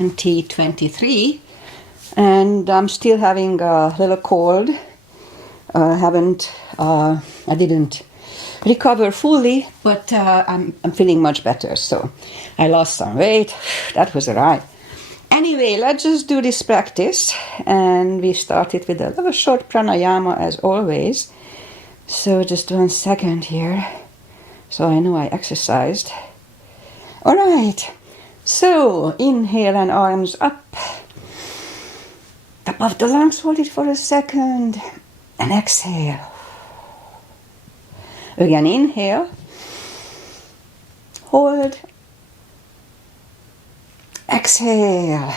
2023, and I'm still having a little cold. I didn't recover fully, but I'm feeling much better. So I lost some weight. That was alright. Anyway, let's just do this practice, and we started with a little short pranayama as always. So just 1 second here, so I know I exercised. Alright, so inhale and arms up, above the lungs, hold it for a second, and exhale. Again, inhale, hold, exhale,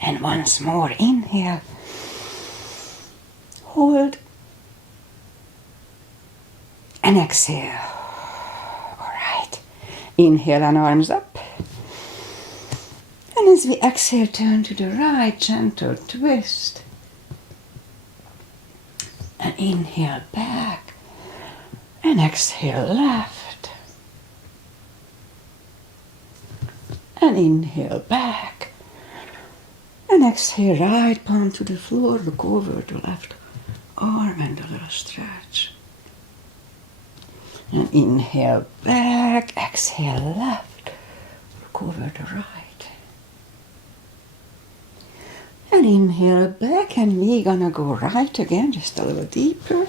and once more, inhale, hold, and exhale. Alright, inhale and arms up. And as we exhale, turn to the right, gentle twist. And inhale back. And exhale left. And inhale back. And exhale right palm to the floor. Look over the left arm and a little stretch. And inhale back. Exhale left. Look over the right. And inhale back, and we're gonna go right again, just a little deeper.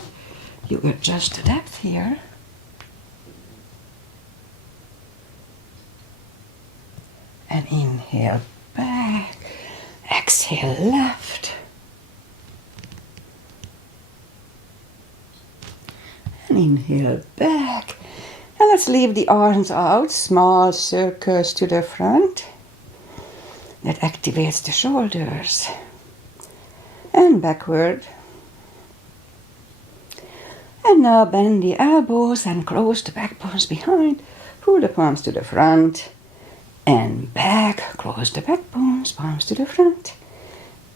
You adjust the depth here. And inhale back, exhale left. And inhale back. And let's leave the arms out, small circles to the front. That activates the shoulders. And backward. And now bend the elbows and close the back bones behind. Pull the palms to the front. And back. Close the back bones, palms to the front.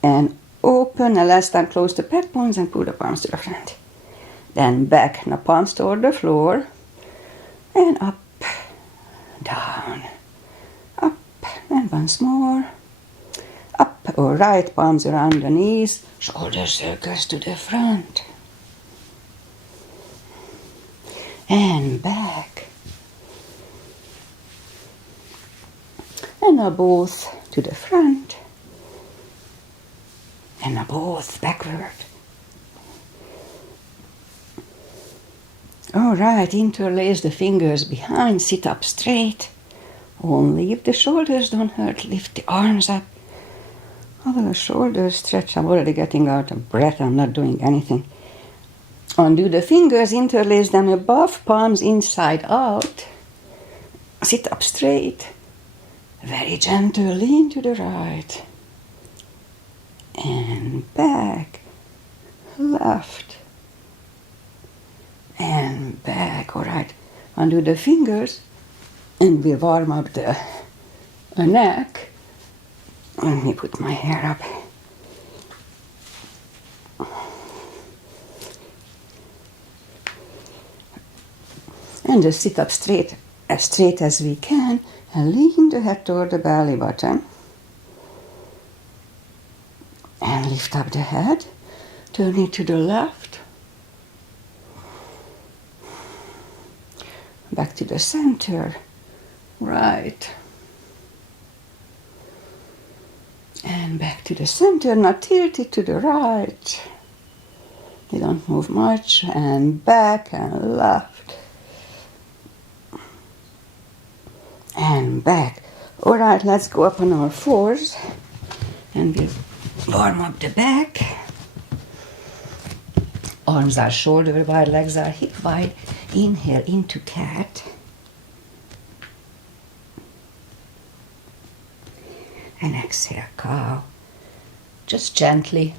And open, and last time close the back bones and pull the palms to the front. Then back, now palms toward the floor. And up, down, up, and once more. Up or right, palms around the knees, shoulder circles to the front. And back. And now both to the front. And now both backward. Alright, interlace the fingers behind, sit up straight. Only if the shoulders don't hurt, lift the arms up. A little shoulder stretch. I'm already getting out of breath. I'm not doing anything. Undo the fingers, interlace them above, palms inside out. Sit up straight. Very gentle, lean to the right. And back. Left. And back. Alright. Undo the fingers. And we warm up the neck. Let me put my hair up. And just sit up straight as we can, and lean the head toward the belly button. And lift up the head, turn it to the left. Back to the center, right. And back to the center, now tilt it to the right. You don't move much, and back and left. And back. Alright, let's go up on our fours. And we'll warm up the back. Arms are shoulder wide, legs are hip wide. Inhale into cat. And exhale, cow. Just gently.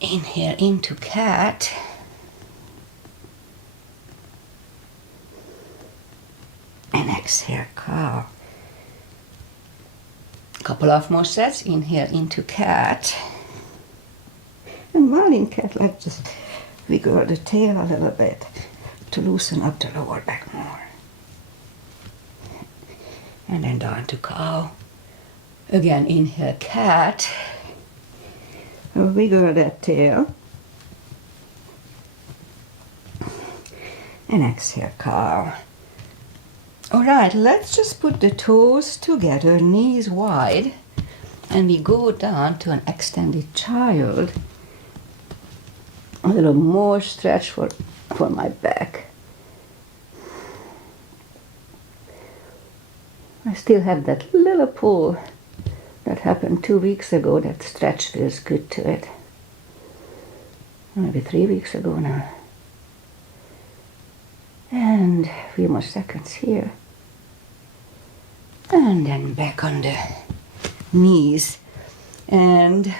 Inhale into cat. And exhale, cow. Couple of more sets. Inhale into cat. And while in cat, let's just wiggle the tail a little bit to loosen up the lower back more. And then down to cow. Again, inhale, cat. Wiggle that tail. And exhale, cow. All right, let's just put the toes together, knees wide, and we go down to an extended child. A little more stretch for my back. I still have that little pull that happened 2 weeks ago. That stretch feels good to it. Maybe 3 weeks ago now. And a few more seconds here. And then back on the knees. And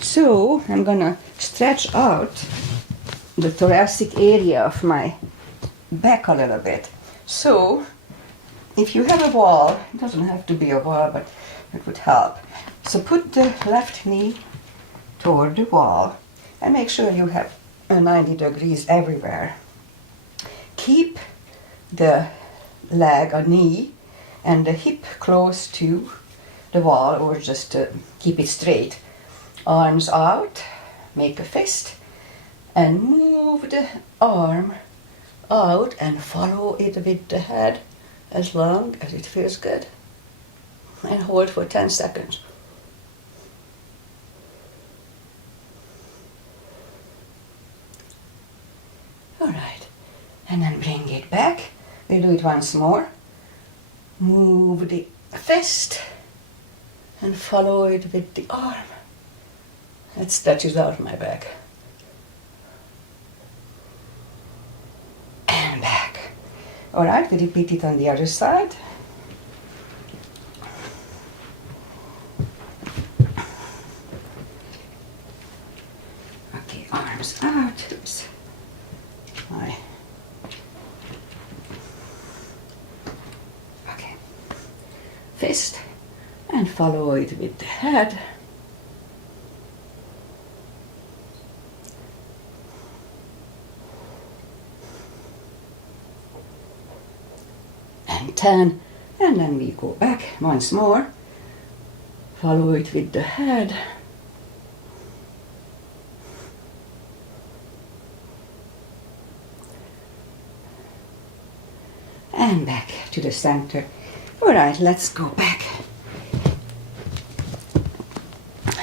so I'm gonna stretch out the thoracic area of my back a little bit. So if you have a wall, it doesn't have to be a wall, but it would help. So put the left knee toward the wall and make sure you have 90 degrees everywhere. Keep the leg or knee and the hip close to the wall, or just keep it straight. Arms out, make a fist, and move the arm out and follow it with the head as long as it feels good. And hold for 10 seconds. All right, and then bring it back. We'll do it once more. Move the fist and follow it with the arm. That stretches out my back. And back. All right, we repeat it on the other side. Okay, arms out. Oops. Okay. Fist and follow it with the head. And 10, and then we go back once more. Follow it with the head. And back to the center. All right, let's go back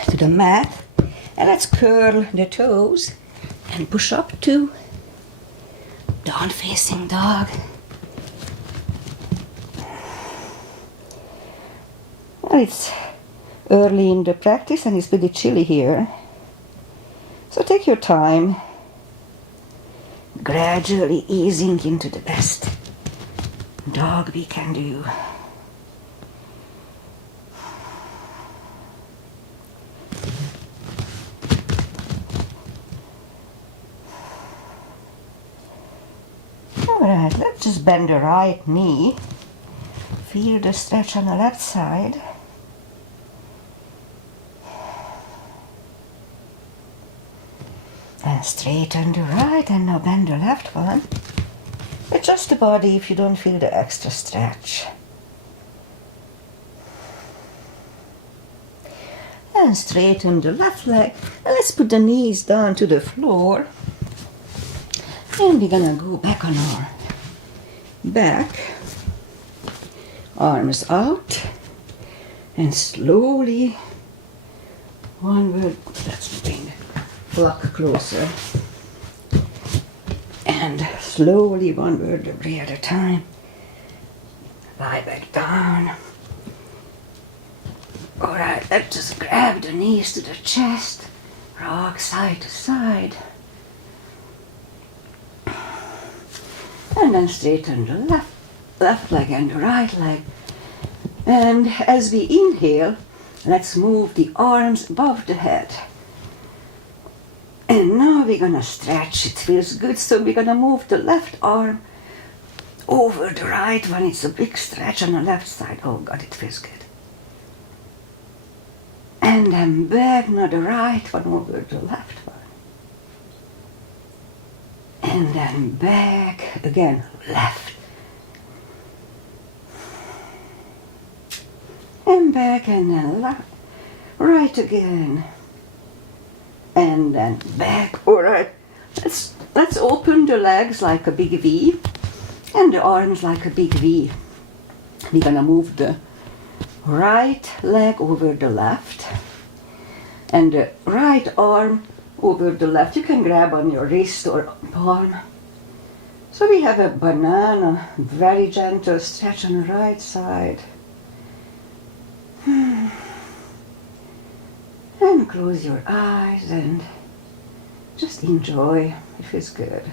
to the mat. And let's curl the toes and push up to down-facing dog. Well, it's early in the practice and it's pretty chilly here. So take your time, gradually easing into the best dog we can do. Alright, let's just bend the right knee. Feel the stretch on the left side. And straighten the right, and now bend the left one. Adjust the body if you don't feel the extra stretch. And straighten the left leg. And let's put the knees down to the floor. And we're gonna go back on our back. Arms out. And slowly, onward, let's bring the block closer. And slowly, one vertebrae at a time, lie back down. All right, let's just grab the knees to the chest, rock side to side. And then straighten the left leg and the right leg. And as we inhale, let's move the arms above the head. And now we're gonna stretch. It feels good, so we're gonna move the left arm over the right one. It's a big stretch on the left side. Oh God, it feels good. And then back, now the right one over the left one. And then back, again, left. And and back, and then left, right again, and then back. All right, let's open the legs like a big V, and the arms like a big V. We're gonna move the right leg over the left, and the right arm over the left. You can grab on your wrist or palm. So we have a banana, very gentle stretch on the right side. And close your eyes and just enjoy. It feels good.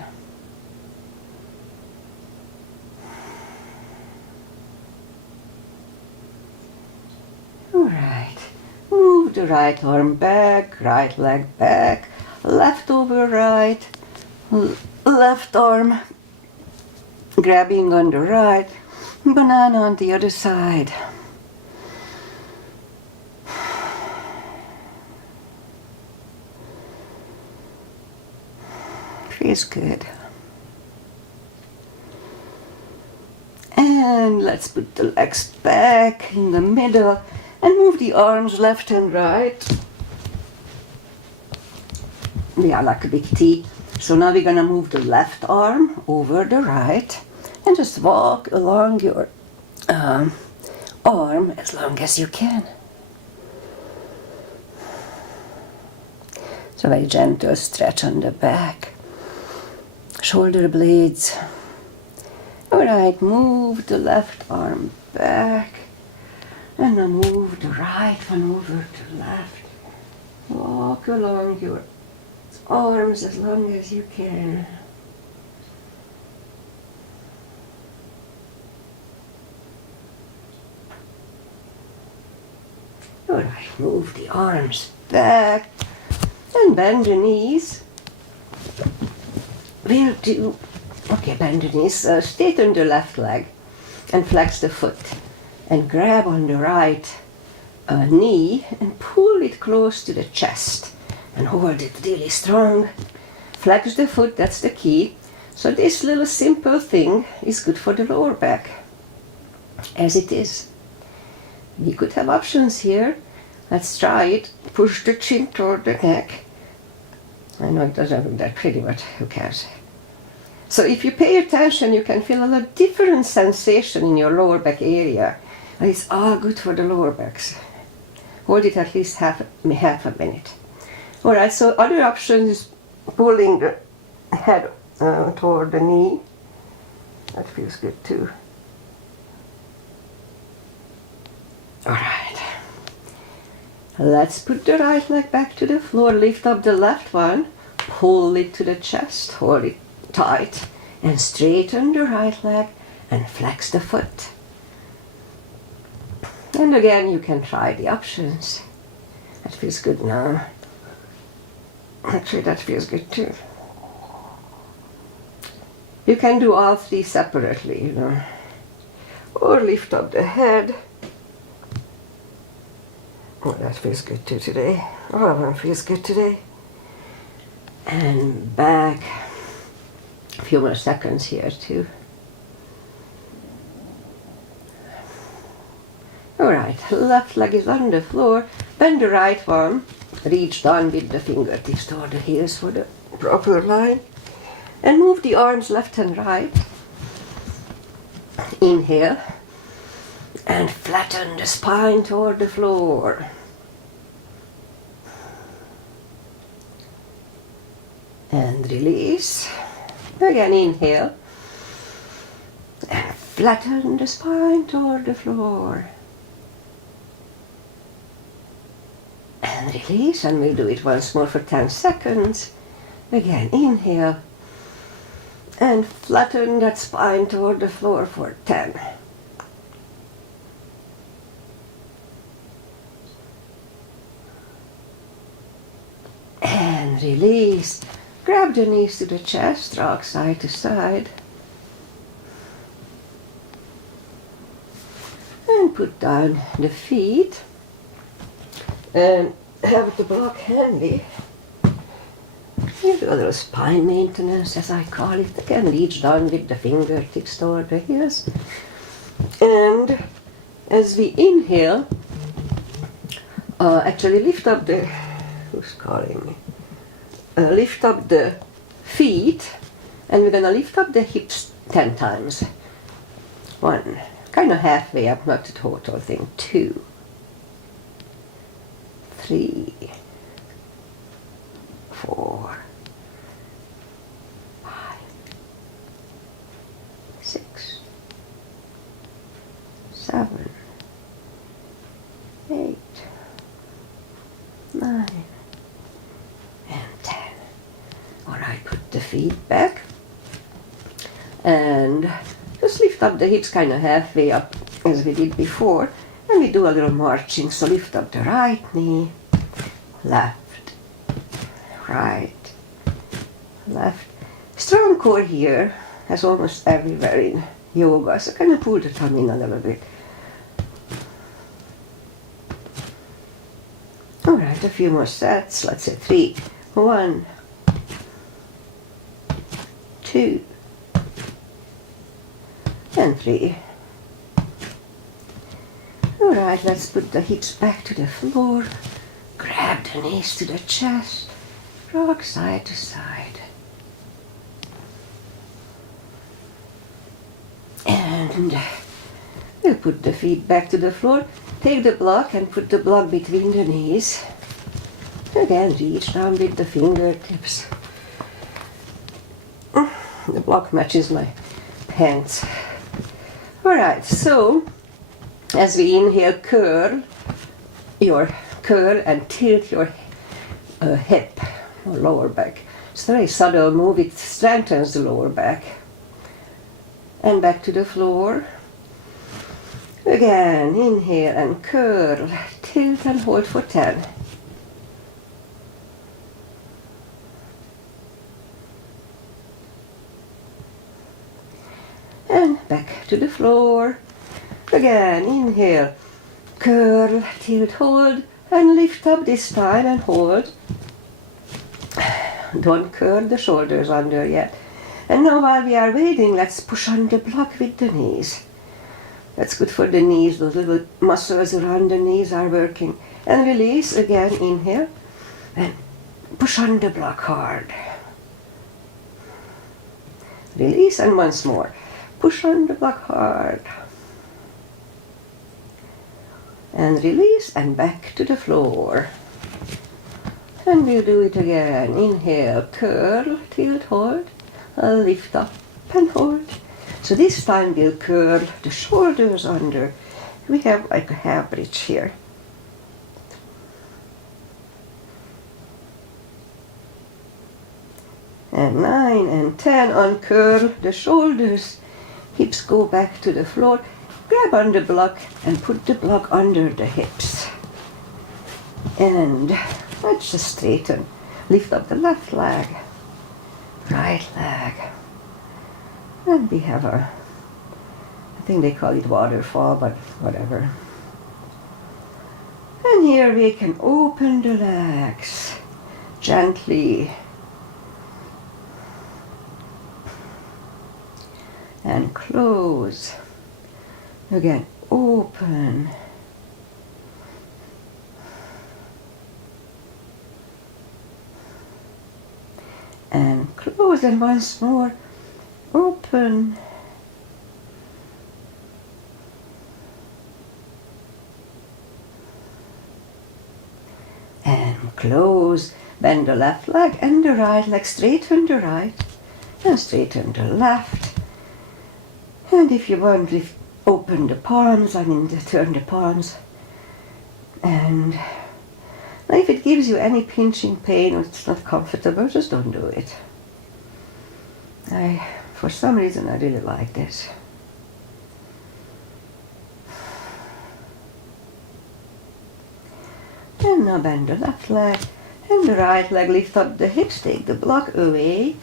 Alright, move the right arm back, right leg back, left over right, left arm grabbing on the right, banana on the other side. Feels good. And let's put the legs back in the middle and move the arms left and right. Yeah, like a big T. So now we're gonna move the left arm over the right and just walk along your arm as long as you can. So very gentle stretch on the back, shoulder blades. Alright, move the left arm back and then move the right one over to the left. Walk along your arms as long as you can. Alright, move the arms back and bend the knees. We'll do, okay, bend the knees, straighten the left leg and flex the foot and grab on the right knee and pull it close to the chest and hold it really strong. Flex the foot, that's the key. So this little simple thing is good for the lower back, as it is. We could have options here. Let's try it. Push the chin toward the neck. I know it doesn't look that pretty, but who cares? So if you pay attention, you can feel a lot different sensation in your lower back area. And it's all good for the lower backs. Hold it at least half a minute. Alright, so other option is pulling the head toward the knee. That feels good too. Alright. Let's put the right leg back to the floor, lift up the left one, pull it to the chest, hold it tight, and straighten the right leg and flex the foot. And again, you can try the options. That feels good now. Actually, that feels good too. You can do all three separately, you know. Or lift up the head. Oh, that feels good too today. All of them feels good today. And back. A few more seconds here too. Alright, left leg is on the floor. Bend the right one. Reach down with the fingertips toward the heels for the proper line. And move the arms left and right. Inhale. And flatten the spine toward the floor. And release. Again, inhale. And flatten the spine toward the floor. And release, and we'll do it once more for 10 seconds. Again, inhale. And flatten that spine toward the floor for 10. And release. Grab the knees to the chest, rock side to side. And put down the feet. And have the block handy. You do a little spine maintenance, as I call it. Again, reach down with the fingertips toward the heels. And as we inhale, Actually lift up the, who's calling me? Lift up the feet, and we're gonna lift up the hips 10 times. 1, kind of halfway up, not the total thing. 2, 3, 4, 5, 6, 7, 8, 9, and 10. Alright, put the feet back and just lift up the hips kind of halfway up as we did before, and we do a little marching. So lift up the right knee, left, right, left. Strong core here, as almost everywhere in yoga, so kind of pull the tummy in a little bit. Alright, a few more sets, let's say 3. 1, 2, and 3. Alright, let's put the hips back to the floor, grab the knees to the chest, rock side to side. And we'll put the feet back to the floor, take the block and put the block between the knees. Again, reach down with the fingertips. The block matches my pants. Alright, so as we inhale, curl and tilt your hip or lower back. It's a very subtle move, it strengthens the lower back. And back to the floor. Again, inhale and curl, tilt and hold for 10. And back to the floor. Again, inhale, curl, tilt, hold, and lift up this time and hold. Don't curl the shoulders under yet. And now while we are waiting, let's push on the block with the knees. That's good for the knees, those little muscles around the knees are working. And release, again, inhale, and push on the block hard. Release, and once more. Push on the block hard. And release, and back to the floor. And we'll do it again. Inhale, curl, tilt, hold, lift up and hold. So this time we'll curl the shoulders under. We have like a half bridge here. And 9 and 10, uncurl the shoulders. Hips go back to the floor. Grab on the block and put the block under the hips. And let's just straighten. Lift up the left leg, right leg. And we have I think they call it waterfall, but whatever. And here we can open the legs gently. And close. Again, open. And close, and once more, open. And close. Bend the left leg and the right leg, straighten the right and straighten the left. And if you want, open the palms, turn the palms. And if it gives you any pinching pain or it's not comfortable, just don't do it. For some reason, I really like this. And now bend the left leg and the right leg, lift up the hips, take the block away.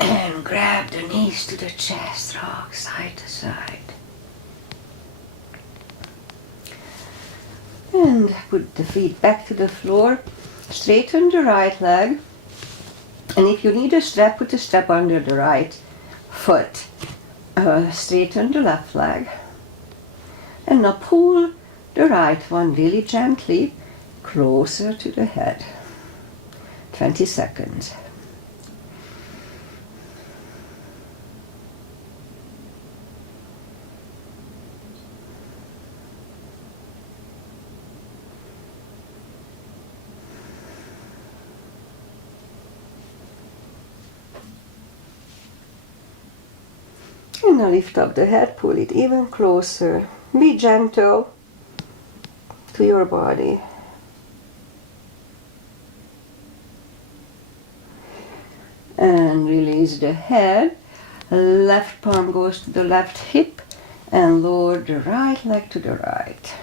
And grab the knees to the chest, rock side to side. And put the feet back to the floor. Straighten the right leg. And if you need a strap, put a strap under the right foot. Straighten the left leg. And now pull the right one really gently closer to the head. 20 seconds. And now lift up the head, pull it even closer. Be gentle to your body. And release the head. Left palm goes to the left hip and lower the right leg to the right.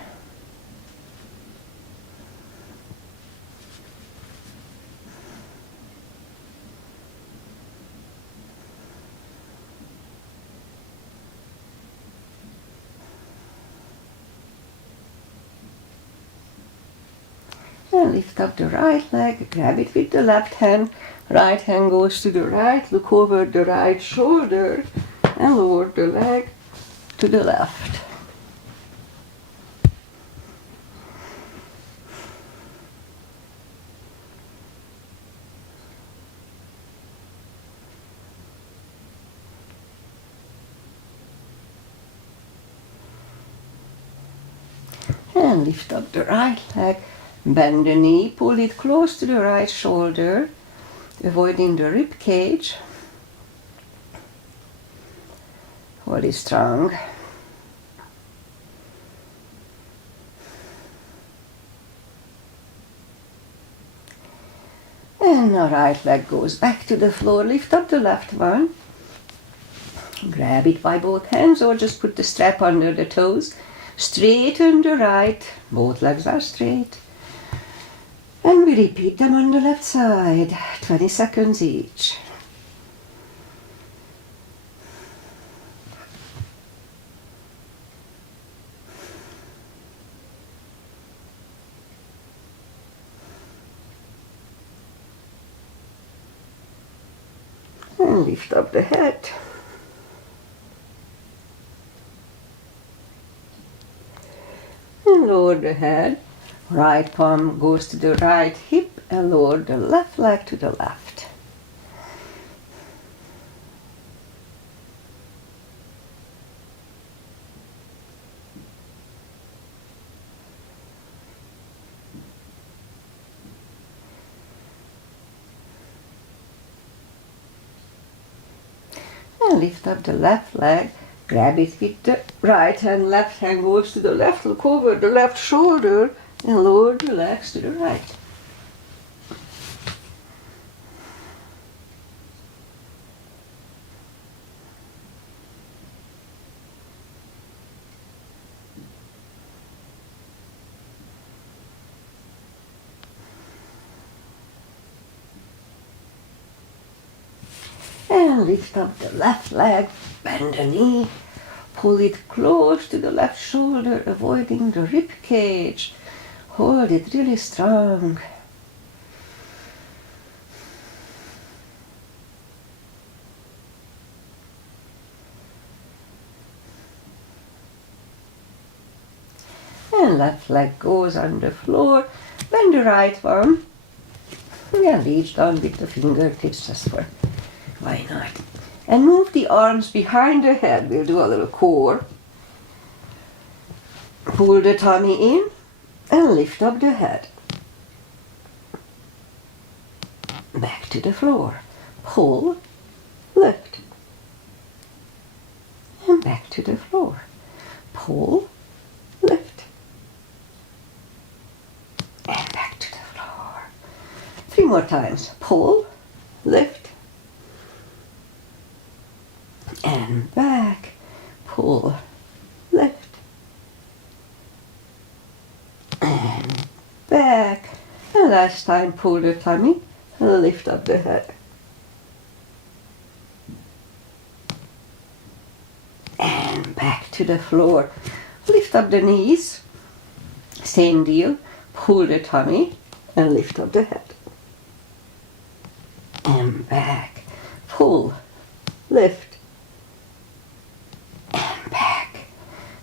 And lift up the right leg, grab it with the left hand. Right hand goes to the right, look over the right shoulder and lower the leg to the left. And lift up the right leg, bend the knee, pull it close to the right shoulder, avoiding the rib cage. Hold it strong. And the right leg goes back to the floor. Lift up the left one. Grab it by both hands or just put the strap under the toes. Straighten the right. Both legs are straight. And we repeat them on the left side. 20 seconds each. And lift up the head. And lower the head. Right palm goes to the right hip and lower the left leg to the left. And lift up the left leg, grab it with the right hand, left hand goes to the left, look over the left shoulder and lower the legs to the right. And lift up the left leg, bend the knee, pull it close to the left shoulder, avoiding the rib cage. Hold it really strong. And left leg goes on the floor. Bend the right one. And reach down with the fingertips just for why not. And move the arms behind the head. We'll do a little core. Pull the tummy in and lift up the head. Back to the floor. Pull, lift. And back to the floor. Pull, lift. And back to the floor. 3 more times. Pull, lift. And back, pull, lift, and back, and last time pull the tummy, and lift up the head. And back to the floor, lift up the knees, same deal, pull the tummy, and lift up the head. And back, pull, lift,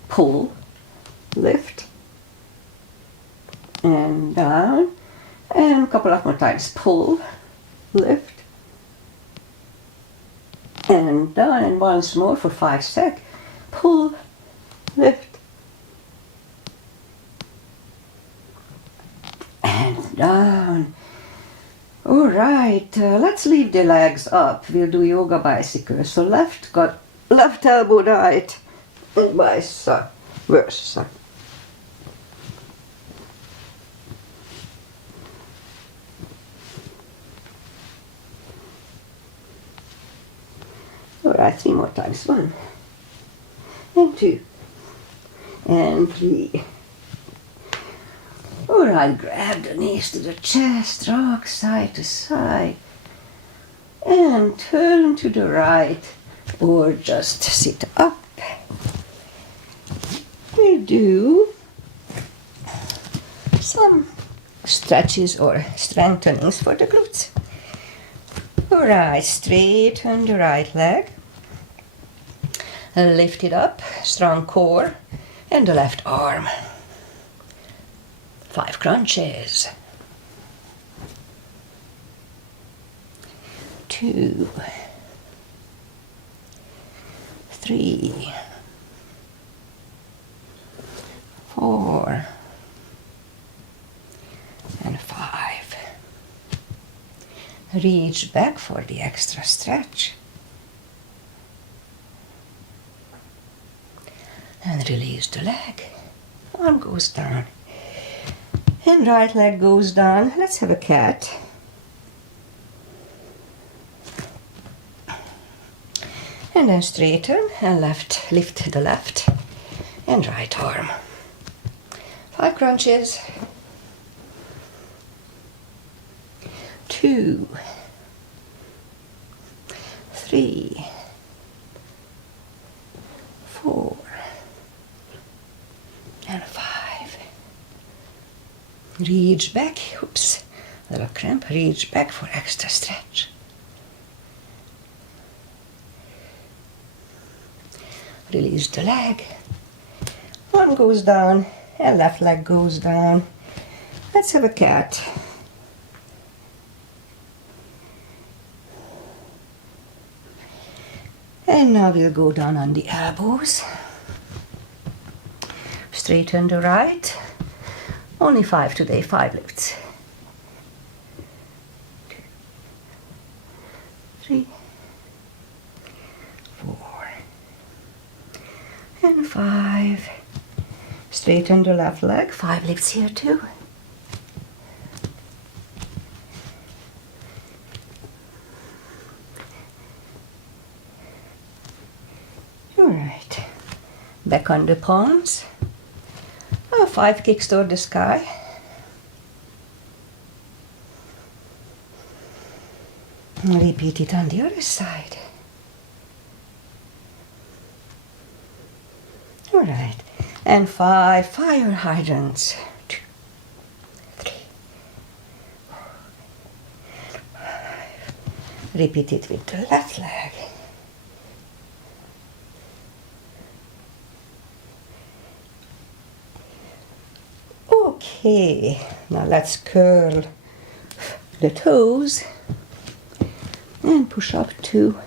pull, lift, and down, and a couple of more times. Pull, lift, and down, and once more for 5 seconds. Pull, lift, and down. All right, let's leave the legs up. We'll do yoga bicycle. So left elbow right, and vice versa. All right, 3 more times. 1, and 2, and 3. All right, grab the knees to the chest, rock side to side, and turn to the right, or just sit up. We'll do some stretches or strengthenings for the glutes. All right, straighten the right leg, lift it up, strong core, and the left arm. 5 crunches. 2, 3, 4, and 5. Reach back for the extra stretch. And release the leg. Arm goes down. And right leg goes down. Let's have a cat. And then straighten and lift the left and right arm. 5 crunches. 2, 3, 4, and 5. Reach back, oops, little cramp, reach back for extra stretch. Release the leg. One goes down and left leg goes down. Let's have a cat. And now we'll go down on the elbows. Straighten the right. Only 5 today, 5 lifts. 2, 3, 4, and 5. Straighten the left leg, 5 lifts here too. All right, back on the palms. 5 kicks toward the sky. Repeat it on the other side. All right, and 5 fire hydrants. 2, 3, 4, 5. Repeat it with the left leg. Okay, now let's curl the toes and push up to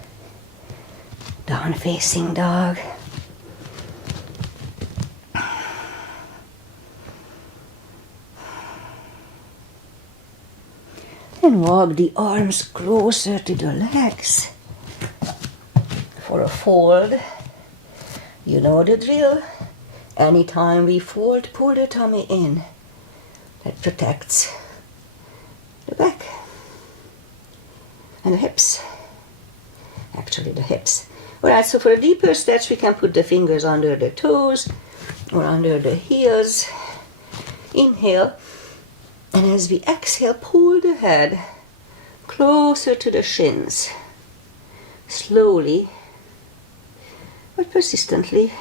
down facing dog. And walk the arms closer to the legs for a fold. You know the drill. Anytime we fold, pull the tummy in. That protects the back and the hips. Actually, the hips. Alright, so for a deeper stretch, we can put the fingers under the toes or under the heels. Inhale, and as we exhale, pull the head closer to the shins. Slowly, but persistently.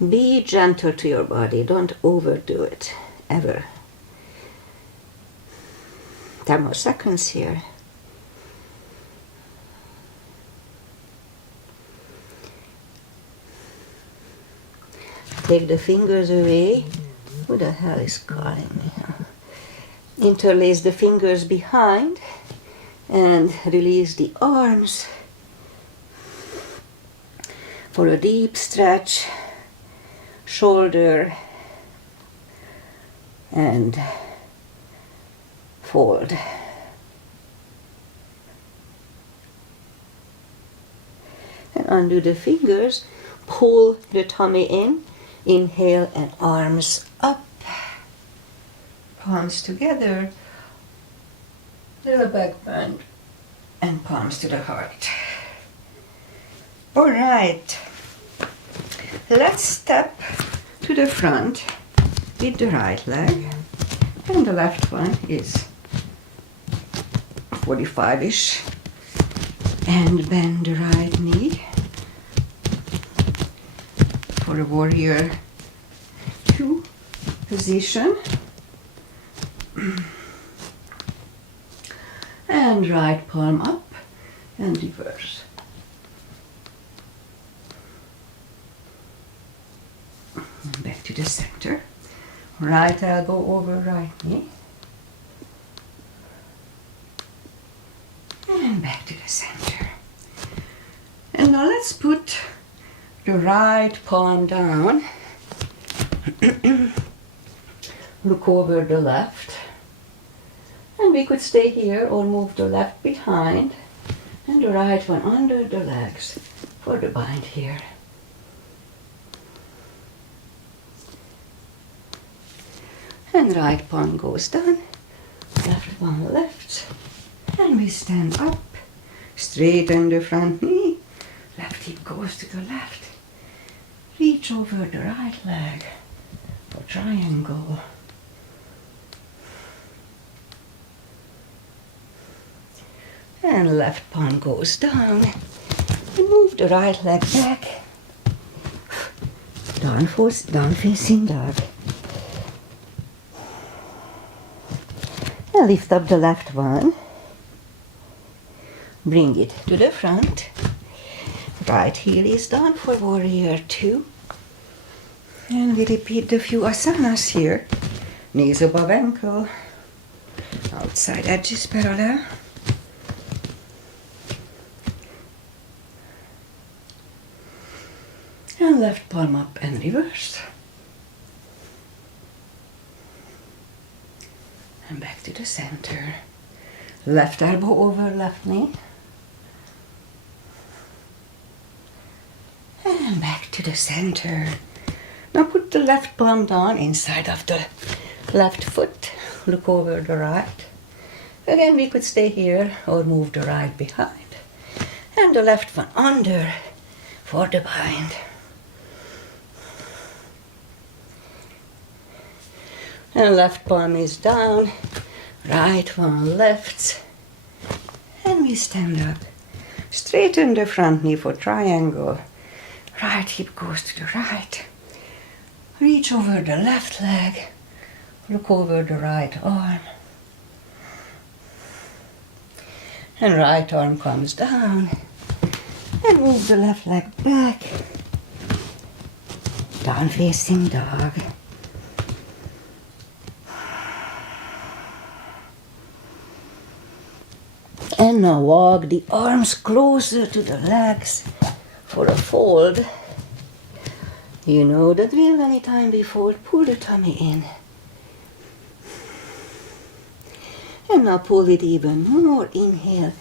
Be gentle to your body. Don't overdo it, ever. 10 more seconds here. Take the fingers away Who the hell is calling me? Interlace the fingers behind and release the arms for a deep stretch, shoulder and fold. And undo the fingers, pull the tummy in, inhale and arms up, palms together, little back bend and palms to the heart. All right, let's step to the front with the right leg, and the left one is 45-ish, and bend the right knee for a warrior 2 position, and right palm up and reverse. And back to the center. Right elbow over right knee. And back to the center. And now let's put the right palm down. Look over the left. And we could stay here or move the left behind and the right one under the legs for the bind here. And right palm goes down, left palm left, and we stand up, straighten the front knee, left hip goes to the left, reach over the right leg for triangle. And left palm goes down, and move the right leg back, down facing dog. Now lift up the left one, bring it to the front, right heel is down for warrior 2, and we repeat the few asanas here, knees above ankle, outside edges parallel, and left palm up and reverse. And back to the center. Left elbow over left knee. And back to the center. Now put the left palm down inside of the left foot. Look over the right. Again, we could stay here or move the right behind. And the left one under for the bind. And left palm is down, right one left, and we stand up. Straighten the front knee for triangle. Right hip goes to the right. Reach over the left leg. Look over the right arm. And right arm comes down. And move the left leg back. Down facing dog. And now walk the arms closer to the legs for a fold. You know the drill, anytime we fold, pull the tummy in. And now pull it even more, inhale,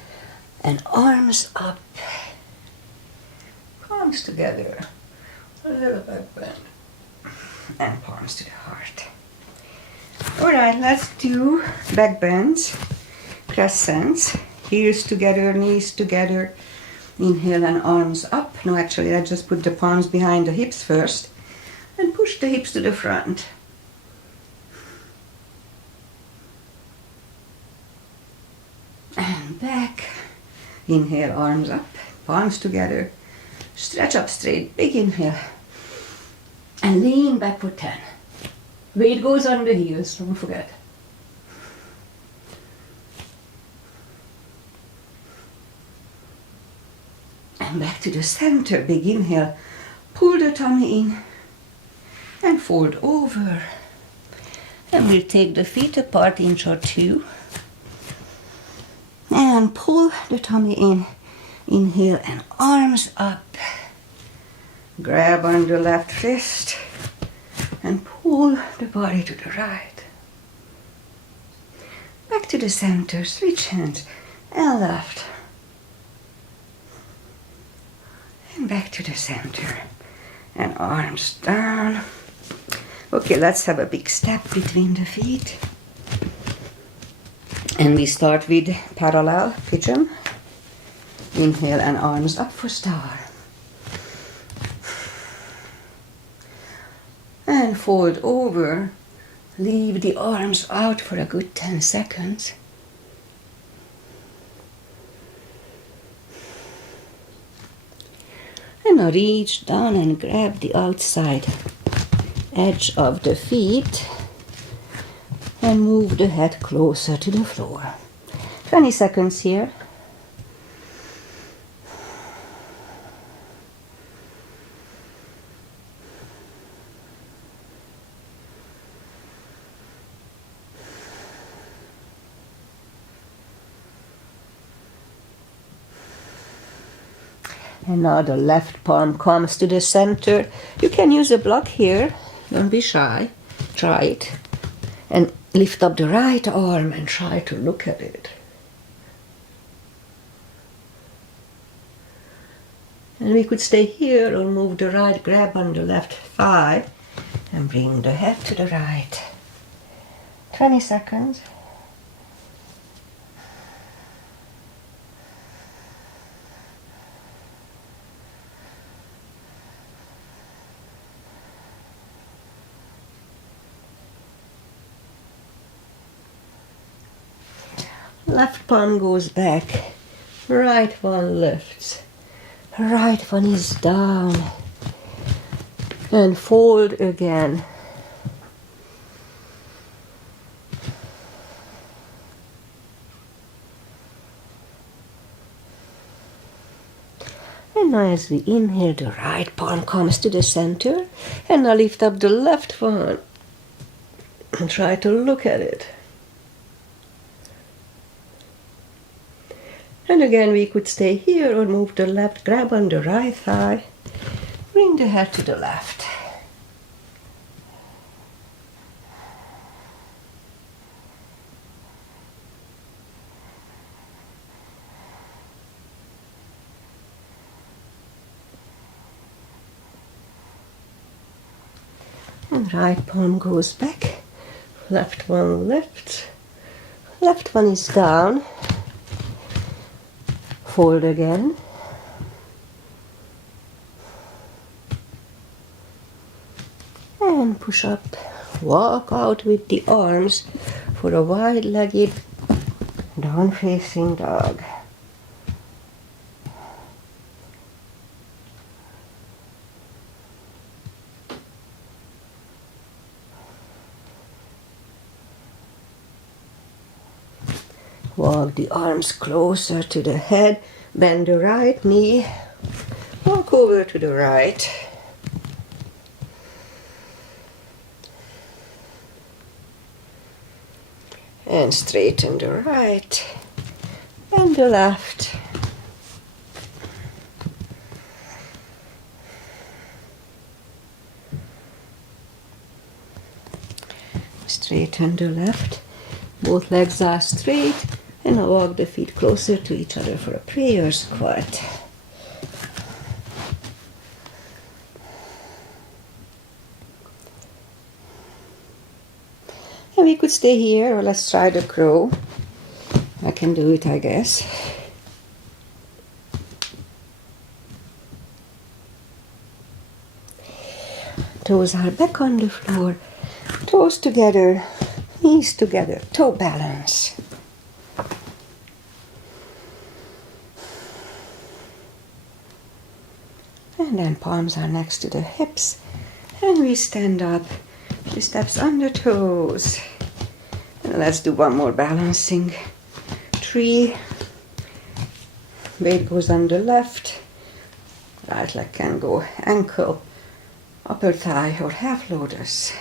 and arms up. Palms together, a little back bend, and palms to the heart. Alright, let's do back bends, crescents. Heels together, knees together, inhale and arms up. No, actually, I just put the palms behind the hips first and push the hips to the front. And back. Inhale, arms up, palms together. Stretch up straight, big inhale. And lean back for 10. Weight goes on the heels, don't forget. And back to the center, big inhale. Pull the tummy in and fold over. And we'll take the feet apart inch or two. And pull the tummy in. Inhale and arms up. Grab on the left wrist and pull the body to the right. Back to the center, switch hands and left. And back to the center. And arms down. Okay, let's have a big step between the feet. And we start with parallel pigeon. Inhale and arms up for star. And fold over. Leave the arms out for a good 10 seconds. And now reach down and grab the outside edge of the feet and move the head closer to the floor. 20 seconds here. And now the left palm comes to the center. You can use a block here. Don't be shy. Try it. And lift up the right arm and try to look at it. And we could stay here or move the right, grab on the left thigh and bring the head to the right. 20 seconds. Left palm goes back, right one lifts, right one is down, and fold again. And now as we inhale, the right palm comes to the center, and now lift up the left one, and try to look at it. And again, we could stay here or move the left, grab on the right thigh, bring the head to the left. And right palm goes back, left one lifts, left one is down. Fold again. And push up. Walk out with the arms for a wide-legged down-facing dog. Walk the arms closer to the head, bend the right knee, walk over to the right. And straighten the right and the left. Straighten the left, both legs are straight. And now walk the feet closer to each other for a prayer squat. And we could stay here, or let's try the crow. I can do it, I guess. Toes are back on the floor. Toes together, knees together, toe balance. And then palms are next to the hips. And we stand up. The steps on the toes. And let's do one more balancing. 3. Weight goes on the left. Right leg can go ankle, upper thigh or half lotus.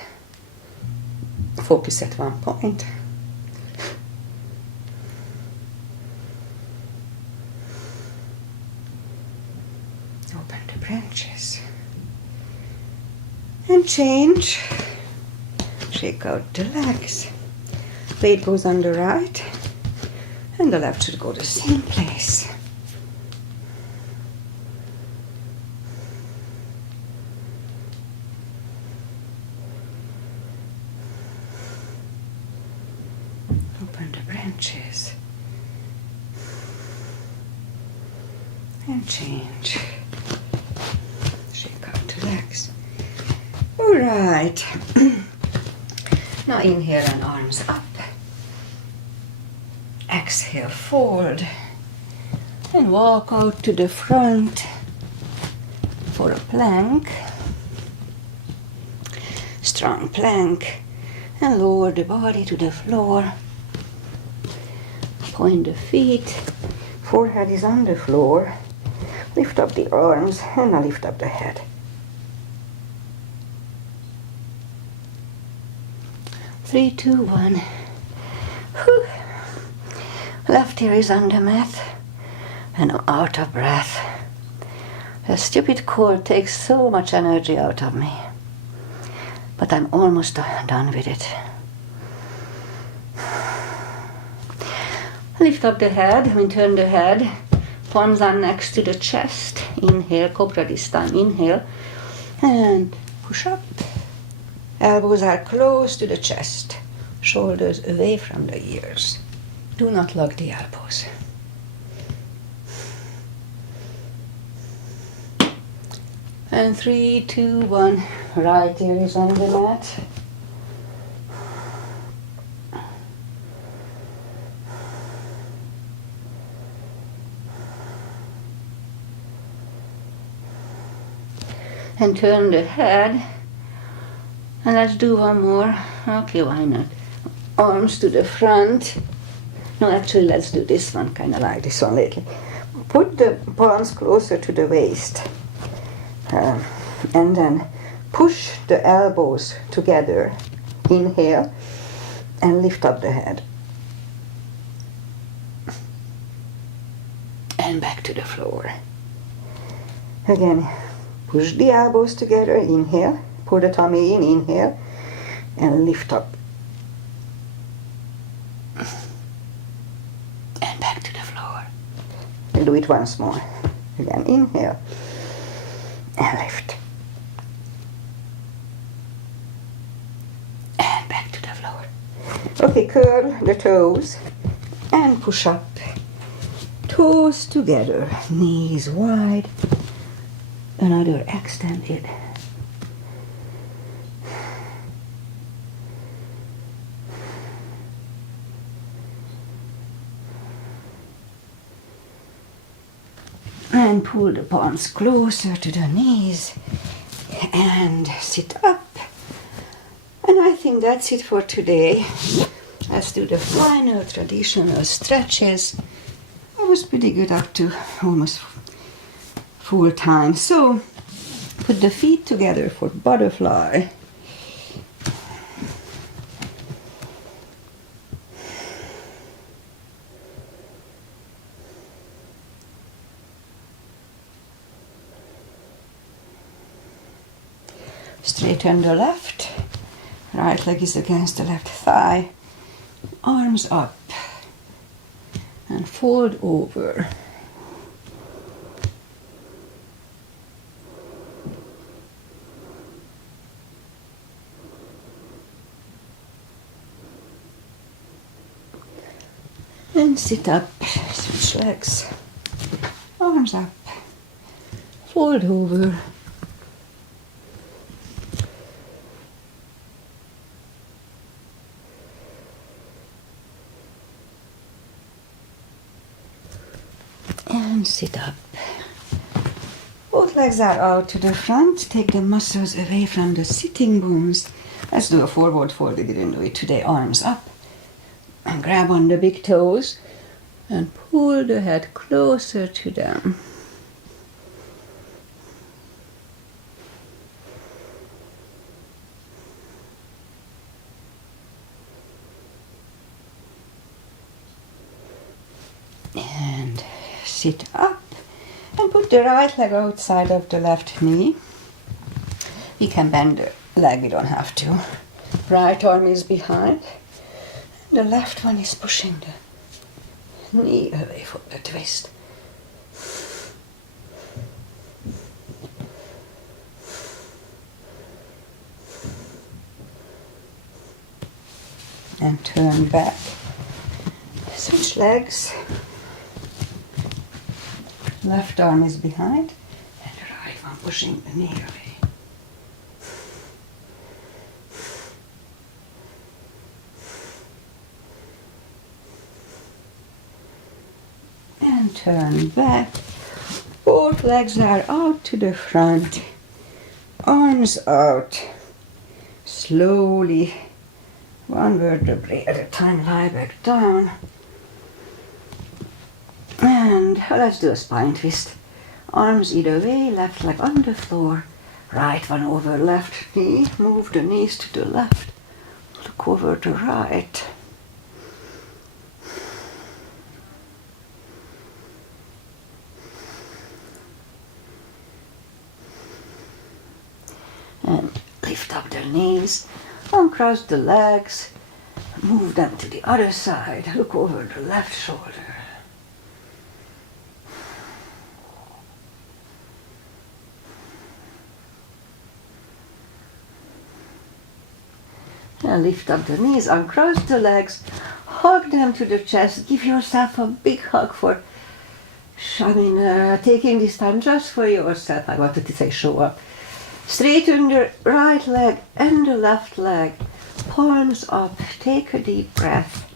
focus at one point. Open the branches. And change. Shake out the legs. Weight goes on the right. And the left should go the same place. Open the branches. And change. Shake out the legs. All right. Now inhale and arms up. Exhale, fold. And walk out to the front for a plank. Strong plank. And lower the body to the floor. Point the feet. Forehead is on the floor. Lift up the arms and now lift up the head. 3, 2, 1. Whew. Left ear is on the mat and I'm out of breath. The stupid cold takes so much energy out of me. But I'm almost done with it. Lift up the head, turn the head. Palms are next to the chest. Inhale, cobra this time. Inhale. And push up. Elbows are close to the chest. Shoulders away from the ears. Do not lock the elbows. And 3, 2, 1. Right ear is on the mat. And turn the head. And let's do one more. Okay, why not? Arms to the front. No, actually, let's do this one. Kind of like this one lately. Put the palms closer to the waist. And then push the elbows together. Inhale. And lift up the head. And back to the floor. Again, push the elbows together. Inhale. Pull the tummy in. Inhale. And lift up. And back to the floor. And do it once more. Again, inhale. And lift. And back to the floor. Okay, curl the toes. And push up. Toes together. Knees wide. Another extended. And pull the palms closer to the knees and sit up. And I think that's it for today. Let's do the final traditional stretches. I was pretty good up to almost full time. So put the feet together for butterfly. Straighten the left, right leg is against the left thigh, arms up, and fold over. And sit up, switch legs, arms up, fold over. And sit up. Both legs are out to the front. Take the muscles away from the sitting bones. Let's do a forward fold. We didn't do it today. Arms up. And grab on the big toes. And pull the head closer to them. And sit up and put the right leg outside of the left knee. We can bend the leg, we don't have to. Right arm is behind. The left one is pushing the knee away from the twist. And turn back. Switch legs. Left arm is behind and the right one pushing the knee away. And turn back. Both legs are out to the front. Arms out. Slowly, one vertebrae at a time, lie back down. And let's do a spine twist. Arms either way, left leg on the floor, right one over left knee, move the knees to the left, look over the right. And lift up the knees, uncross the legs, move them to the other side, look over the left shoulder. And lift up the knees, uncross the legs, hug them to the chest, give yourself a big hug for taking this time just for yourself. I wanted to say show up. Straighten the right leg and the left leg, palms up, take a deep breath.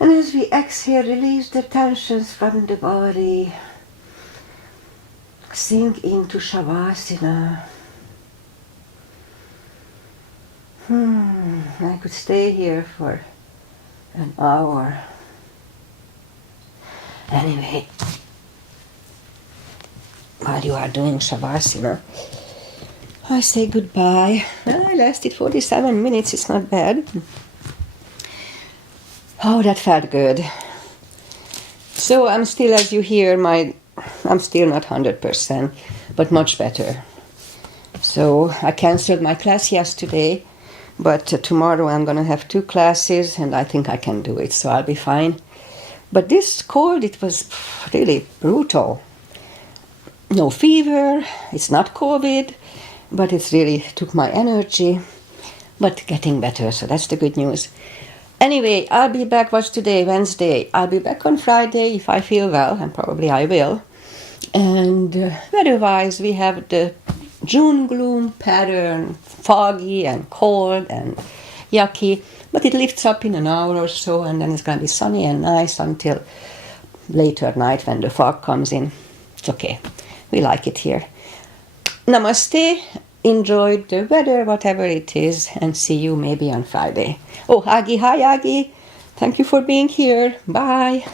And as we exhale, release the tensions from the body. Sink into Shavasana. I could stay here for an hour. Anyway, while you are doing Shavasana, I say goodbye. I lasted 47 minutes, it's not bad. Oh, that felt good. So I'm still, as you hear, I'm still not 100%, but much better. So I cancelled my class yesterday, but tomorrow I'm going to have 2 classes and I think I can do it, so I'll be fine. But this cold, it was really brutal. No fever, it's not COVID, but it really took my energy, but getting better, so that's the good news. Anyway, I'll be back, what's today, Wednesday. I'll be back on Friday if I feel well, and probably I will. And weather-wise, we have the June gloom pattern, foggy and cold and yucky, but it lifts up in an hour or so, and then it's going to be sunny and nice until later at night when the fog comes in. It's okay. We like it here. Namaste. Enjoy the weather, whatever it is, and see you maybe on Friday. Oh, Agi, hi Agi. Thank you for being here. Bye.